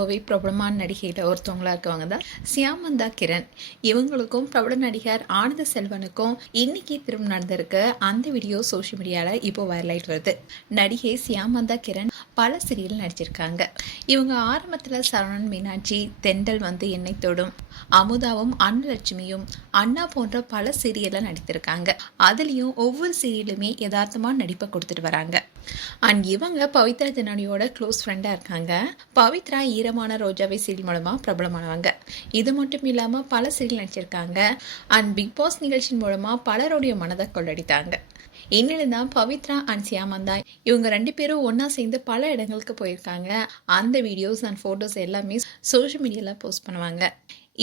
ரொம்பவே பிரபலமான நடிகையில் ஒருத்தவங்களா இருக்கவங்க தான் சியாமந்தா கிரண். இவங்களுக்கும் பிரபல நடிகர் ஆனந்த செல்வனுக்கும் இன்னைக்கு திரும்ப நடந்திருக்கு. அந்த வீடியோ சோஷியல் மீடியாவில் இப்போ வைரல் ஆயிட்டு வருது. நடிகை சியாமந்தா கிரண் பல சீரியல் நடிச்சிருக்காங்க. இவங்க ஆரம்பத்தில் சரவணன் மீனாட்சி, தெண்டல் வந்து என்னை தொடும், அமுதாவும் அன்னலட்சுமியும், அண்ணா போன்ற பல சீரியலில் நடித்திருக்காங்க. அதுலேயும் ஒவ்வொரு சீரியலுமே யதார்த்தமாக நடிப்பை கொடுத்துட்டு வராங்க. அண்ட் இவங்க பவித்ரா ஜனானியோட க்ளோஸ் ஃப்ரெண்டாக இருக்காங்க. பவித்ரா ஈரமான ரோஜாவை சீரியல் மூலமாக பிரபலமானவங்க. இது மட்டும் இல்லாமல் பல சீரியல் நடிச்சிருக்காங்க. அண்ட் பிக் பாஸ் நிகழ்ச்சியின் மூலமாக பலருடைய மனதை கொள்ளடித்தாங்க. இன்னிலும் தான் பவித்ரா அண்ட் சியாமந்தா இவங்க 2 பேரும் ஒன்றா சேர்ந்து பல இடங்களுக்கு போயிருக்காங்க. அந்த வீடியோஸ் அண்ட் ஃபோட்டோஸ் எல்லாமே சோஷியல் மீடியாவில் போஸ்ட் பண்ணுவாங்க.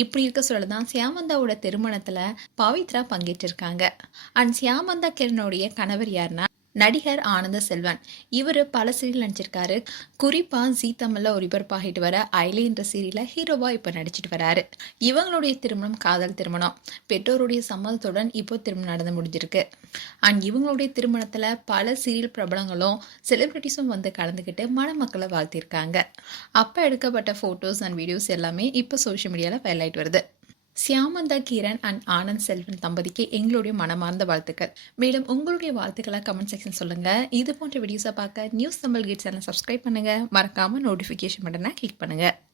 இப்படி இருக்க சொல்ல தான் சியாமந்தாவோட திருமணத்தில் பவித்ரா பங்கேற்றிருக்காங்க. அண்ட் சியாமந்தா கிரணுடைய கணவர் யாருன்னா நடிகர் ஆனந்த செல்வன். இவர் பல சீரியல் நடிச்சிருக்காரு. குறிப்பாக ஜீ தமிழில் ஒளிபரப்பாகிட்டு வர ஐலே என்ற சீரியலில் ஹீரோவாக இப்போ நடிச்சிட்டு வராரு. இவங்களுடைய திருமணம் காதல் திருமணம். பெற்றோருடைய சம்மதத்துடன் இப்போ திருமணம் நடந்து முடிஞ்சிருக்கு. அண்ட் இவங்களுடைய திருமணத்தில் பல சீரியல் பிரபலங்களும் செலிபிரிட்டிஸும் வந்து கலந்துக்கிட்டு மணமக்களை வாழ்த்திருக்காங்க. அப்போ எடுக்கப்பட்ட ஃபோட்டோஸ் அண்ட் வீடியோஸ் எல்லாமே இப்போ சோஷியல் மீடியாவில் வைரல் ஆயிட்டு வருது. சியாமந்தா கிரண் அண்ட் ஆனந்த் செல்வன் தம்பதிக்கு எங்களுடைய மனமார்ந்த வாழ்த்துக்கள். மேலும் உங்களுடைய வாழ்த்துக்களை கமெண்ட் செக்ஷன் சொல்லுங்க. இது போன்ற வீடியோஸை பார்க்க news Tamil kids channel subscribe பண்ணுங்க. மறக்காம நோட்டிஃபிகேஷன் பட்டனை கிளிக் பண்ணுங்க.